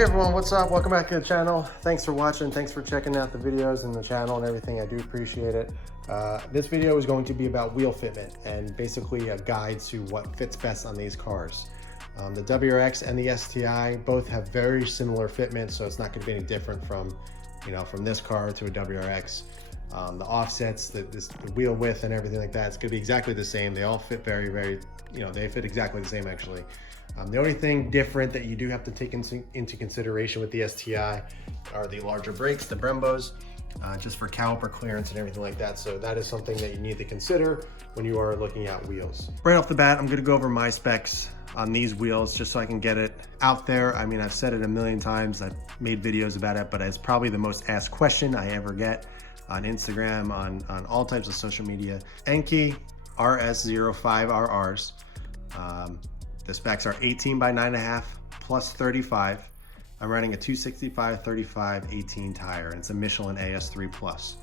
Hey everyone, what's up? Welcome back to the channel. Thanks for watching. Thanks for checking out the videos and the channel and everything. I do appreciate it. This video is going to be about wheel fitment and basically a guide to what fits best on these cars. The WRX and the STI both have very similar fitment, so it's not going to be any different from this car to a WRX. The offsets, the wheel width and everything like that, it's going to be exactly the same. They all fit they fit exactly the same actually. The only thing different that you do have to take into consideration with the STI are the larger brakes, the Brembos, just for caliper clearance and everything like that. So that is something that you need to consider when you are looking at wheels. Right off the bat, I'm gonna go over my specs on these wheels just so I can get it out there. I mean, I've said it a million times, I've made videos about it, but it's probably the most asked question I ever get on Instagram, on all types of social media. Enkei RS05RRs. The specs are 18 by 9.5 plus 35. I'm running a 265/35 18 tire, and it's a Michelin AS3 Plus.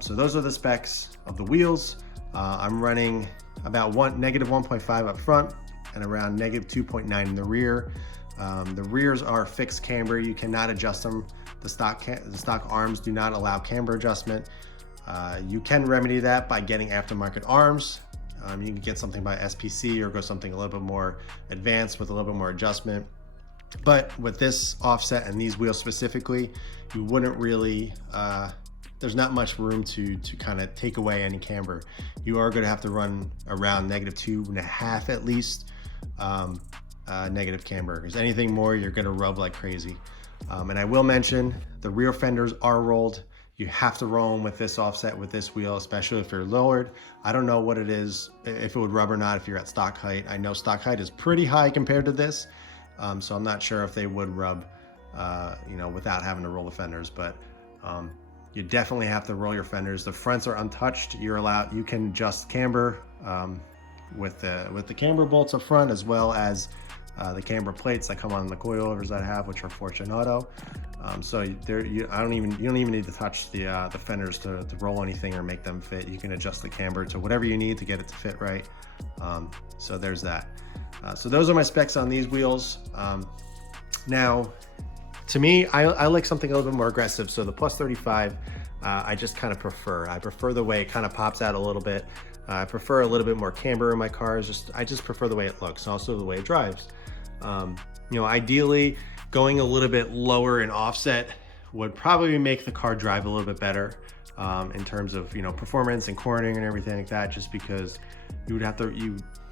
So those are the specs of the wheels. I'm running about -1.5 up front and around -2.9 in the rear. The rears are fixed camber. You cannot adjust them. The stock arms do not allow camber adjustment. You can remedy that by getting aftermarket arms. You can get something by SPC or go something a little bit more advanced with a little bit more adjustment. But with this offset and these wheels specifically, you wouldn't really, there's not much room to kind of take away any camber. You are going to have to run around -2.5 at least negative camber, because anything more, you're going to rub like crazy. And I will mention the rear fenders are rolled. You have to roll them with this offset, with this wheel, especially if you're lowered. I don't know what it is, if it would rub or not if you're at stock height. I know stock height is pretty high compared to this, so I'm not sure if they would rub, without having to roll the fenders. But you definitely have to roll your fenders. The fronts are untouched. You can adjust camber with the camber bolts up front, as well as the camber plates that come on the coilovers that I have, which are Fortunato. So you don't even need to touch the fenders to roll anything or make them fit. You can adjust the camber to whatever you need to get it to fit right. So there's that. So those are my specs on these wheels. Now, to me, I like something a little bit more aggressive. So the plus 35, I just kind of prefer. I prefer the way it kind of pops out a little bit. I prefer a little bit more camber in my cars. I just prefer the way it looks, and also the way it drives. Ideally, going a little bit lower in offset would probably make the car drive a little bit better in terms of performance and cornering and everything like that, just because you would have to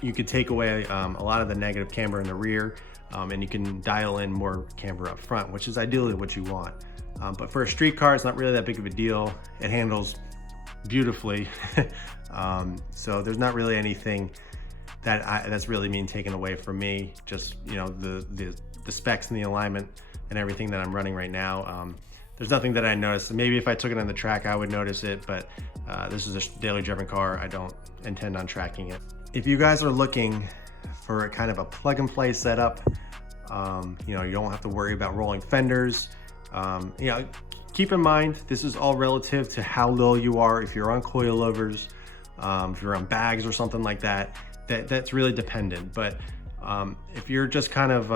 you could take away a lot of the negative camber in the rear, and you can dial in more camber up front, which is ideally what you want. But for a street car, it's not really that big of a deal. It handles beautifully. So there's not really anything that's really being taken away from me. Just the specs and the alignment and everything that I'm running right now. There's nothing that I noticed. Maybe if I took it on the track, I would notice it, but this is a daily driven car. I don't intend on tracking it. If you guys are looking for a kind of a plug and play setup, you don't have to worry about rolling fenders. Keep in mind, this is all relative to how low you are. If you're on coilovers, if you're on bags or something like that, that's really dependent. But if you're just kind of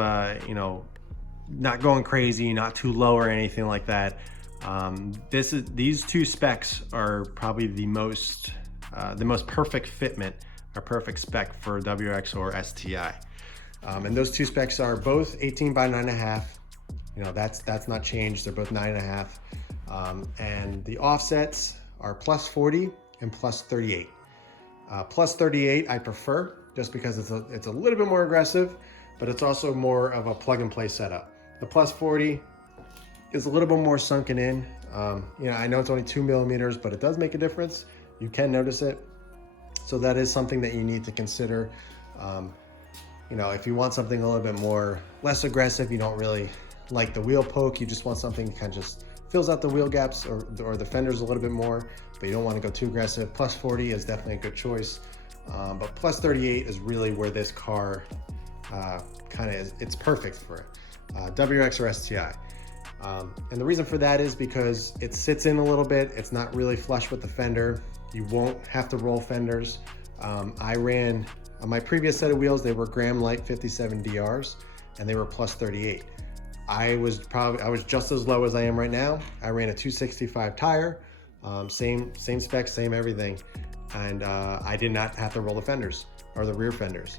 not going crazy, not too low or anything like that, these two specs are probably the most perfect fitment or perfect spec for WRX or STI. And those two specs are both 18 by 9.5. That's not changed. They're both 9.5. And the offsets are plus 40 and plus 38. Plus 38 I prefer, just because it's a little bit more aggressive, but it's also more of a plug and play setup. The plus 40 is a little bit more sunken in. I know it's only 2 millimeters, but it does make a difference. You can notice it. So that is something that you need to consider. If you want something a little bit less aggressive, you don't really like the wheel poke, you just want something that kind of just fills out the wheel gaps or the fenders a little bit more, but you don't want to go too aggressive. Plus 40 is definitely a good choice. But plus 38 is really where this car it's perfect for it. WRX or STI. And the reason for that is because it sits in a little bit. It's not really flush with the fender. You won't have to roll fenders. I ran on my previous set of wheels, they were Graham Light 57 DRs, and they were plus 38. I was just as low as I am right now. I ran a 265 tire, same specs, same everything. And I did not have to roll the fenders or the rear fenders.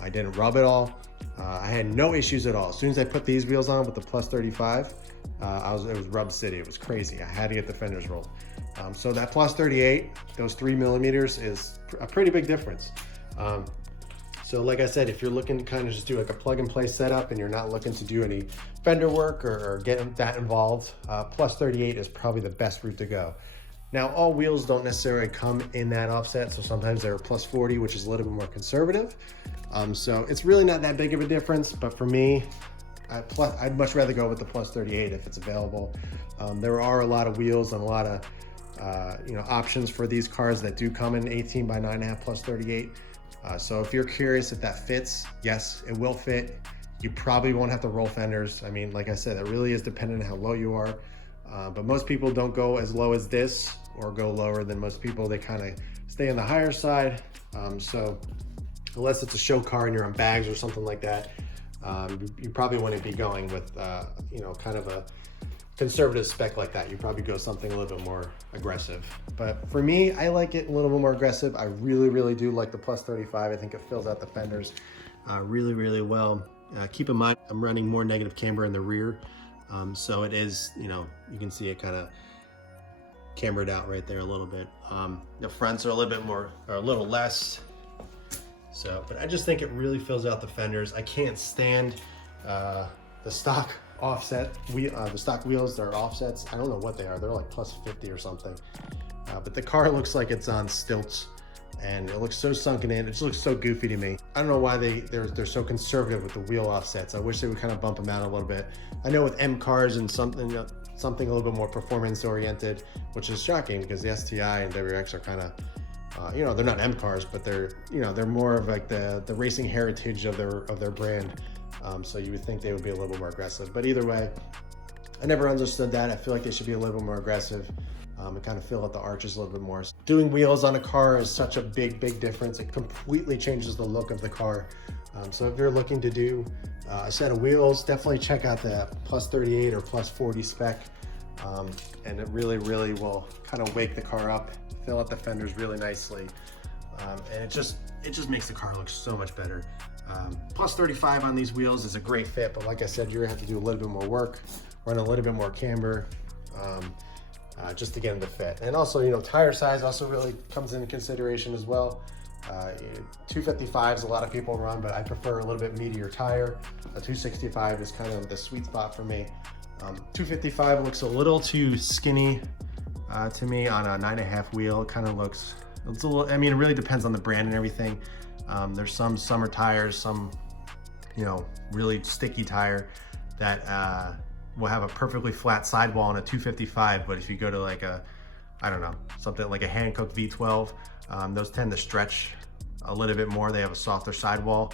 I didn't rub it all. I had no issues at all. As soon as I put these wheels on with the plus 35, it was rub city. It was crazy. I had to get the fenders rolled. So that plus 38, those 3 millimeters is a pretty big difference. So like I said, if you're looking to kind of just do like a plug and play setup and you're not looking to do any fender work or get that involved, plus 38 is probably the best route to go. Now, all wheels don't necessarily come in that offset, so sometimes they're plus 40, which is a little bit more conservative. So it's really not that big of a difference, but for me, I'd much rather go with the plus 38 if it's available. There are a lot of wheels and a lot of options for these cars that do come in 18 by 9.5 plus 38. So if you're curious if that fits, yes, it will fit. You probably won't have to roll fenders. I mean, like I said, it really is dependent on how low you are. But most people don't go as low as this or go lower than most people. They kind of stay on the higher side. So unless it's a show car and you're on bags or something like that, you probably wouldn't be going with, kind of a conservative spec like that. You probably go something a little bit more aggressive. But for me, I like it a little bit more aggressive. I really, really do like the plus 35. I think it fills out the fenders really, really well. Keep in mind, I'm running more negative camber in the rear. So it is, you can see it kind of cambered out right there a little bit. The fronts are a little bit more, or a little less. So, but I just think it really fills out the fenders. I can't stand the stock offset. The stock wheels, they're offsets. I don't know what they are. They're like plus 50 or something. But the car looks like it's on stilts and it looks so sunken in. It just looks so goofy to me. I don't know why they're so conservative with the wheel offsets. I wish they would kind of bump them out a little bit. I know with M cars and something a little bit more performance oriented, which is shocking because the STI and WRX are kind of, they're not M cars, but they're more of like the racing heritage of their brand. So you would think they would be a little more aggressive, but either way, I never understood that. I feel like they should be a little bit more aggressive and kind of fill out the arches a little bit more. Doing wheels on a car is such a big difference. It completely changes the look of the car. So if you're looking to do a set of wheels, definitely check out the plus 38 or plus 40 spec. And it really will kind of wake the car up, fill out the fenders really nicely. And it just makes the car look so much better. Plus 35 on these wheels is a great fit, but like I said, you're gonna have to do a little bit more work, run a little bit more camber, just to get them to fit. And also, tire size also really comes into consideration as well. 255s a lot of people run, but I prefer a little bit meatier tire. A 265 is kind of the sweet spot for me. 255 looks a little too skinny to me on a 9.5 wheel. It kind of looks, it's a little, I mean, it really depends on the brand and everything. There's some summer tires, some, really sticky tire that will have a perfectly flat sidewall on a 255, but if you go to like something like a Hankook V12, those tend to stretch a little bit more. They have a softer sidewall,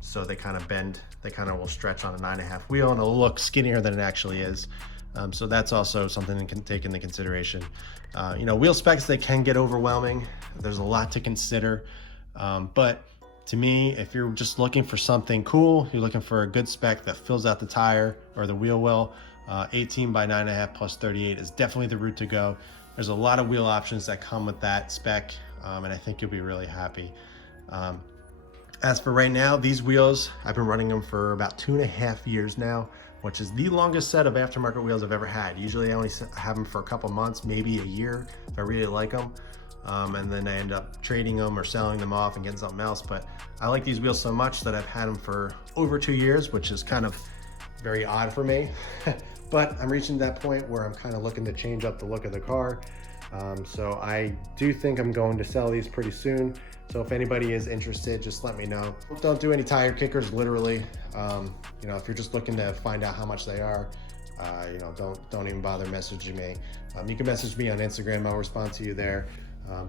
so they kind of bend, they kind of will stretch on a 9.5 wheel and it'll look skinnier than it actually is. So that's also something that can take into consideration. Wheel specs, they can get overwhelming. There's a lot to consider. But to me, if you're just looking for something cool, you're looking for a good spec that fills out the tire or the wheel well, 18 by 9.5 plus 38 is definitely the route to go. There's a lot of wheel options that come with that spec, and I think you'll be really happy. As for right now, these wheels, I've been running them for about 2.5 years now, which is the longest set of aftermarket wheels I've ever had. Usually I only have them for a couple months, maybe a year, if I really like them. And then I end up trading them or selling them off and getting something else. But I like these wheels so much that I've had them for over 2 years, which is kind of very odd for me. But I'm reaching that point where I'm kind of looking to change up the look of the car. So I do think I'm going to sell these pretty soon. So if anybody is interested, just let me know. Don't do any tire kickers, literally. If you're just looking to find out how much they are, don't even bother messaging me. You can message me on Instagram, I'll respond to you there.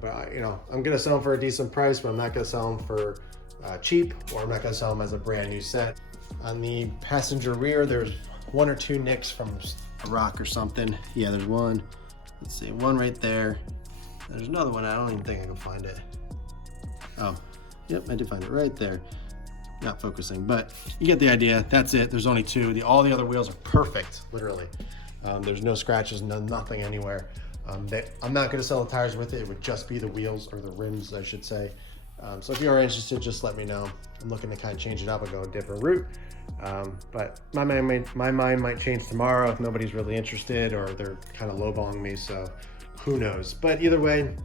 But I'm gonna sell them for a decent price, but I'm not gonna sell them for cheap, or I'm not gonna sell them as a brand new set. On the passenger rear, there's 1 or 2 nicks from a rock or something. Yeah, there's one. Let's see, one right there. There's another one, I don't even think I can find it. Oh, yep, I did find it right there. not focusing, but you get the idea. That's it. There's only two. All the other wheels are perfect, literally. There's no scratches, nothing anywhere. I'm not going to sell the tires with it. It would just be the wheels, or the rims, I should say. So if you are interested, just let me know. I'm looking to kind of change it up and go a different route. But my mind might change tomorrow if nobody's really interested, or they're kind of lowballing me. So who knows? But either way,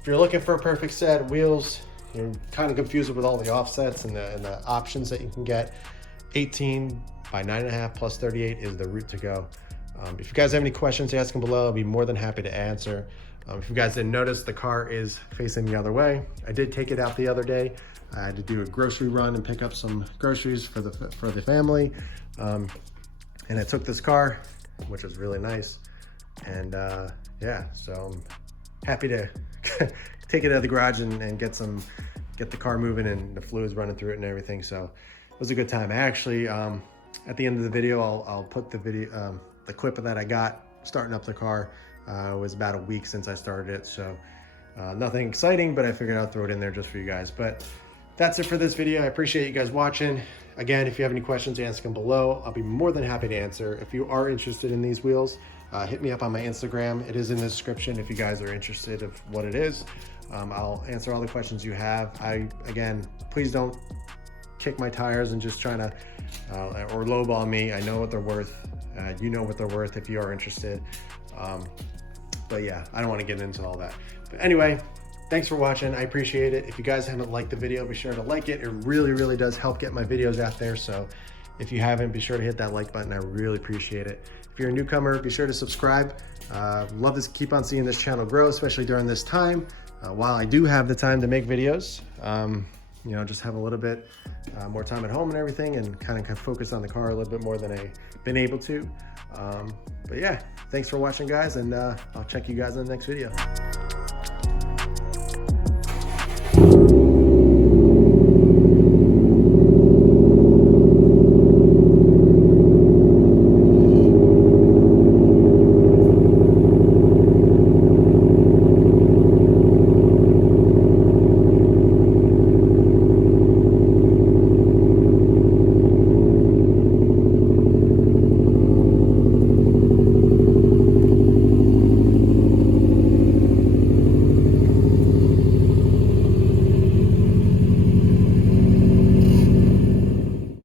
if you're looking for a perfect set of wheels, you're kind of confused with all the offsets and the options that you can get, 18 by 9.5 plus 38 is the route to go. If you guys have any questions, ask them below. I'll be more than happy to answer. If you guys didn't notice, the car is facing the other way. I did take it out the other day. I had to do a grocery run and pick up some groceries for the family. And I took this car, which was really nice. And yeah, so I'm happy to take it out of the garage and get the car moving and the fluids running through it and everything. So it was a good time. I actually, at the end of the video, I'll put the video, the clip that I got starting up the car. It was about a week since I started it, so nothing exciting, but I figured I'd throw it in there just for you guys. But that's it for this video. I appreciate you guys watching. Again, if you have any questions, ask them below. I'll be more than happy to answer. If you are interested in these wheels, hit me up on my Instagram. It is in the description if you guys are interested of what it is. I'll answer all the questions you have. Again, please don't kick my tires and just trying to or lowball me. I know what they're worth. You know what they're worth if you are interested. But yeah, I don't want to get into all that. But anyway, thanks for watching. I appreciate it. If you guys haven't liked the video, be sure to like it. It really, really does help get my videos out there. So if you haven't, be sure to hit that like button. I really appreciate it. If you're a newcomer, be sure to subscribe. Love to keep on seeing this channel grow, especially during this time. While I do have the time to make videos, you know, just have a little bit more time at home and everything, and kind of focus on the car a little bit more than I've been able to. But yeah, thanks for watching, guys, and I'll check you guys in the next video.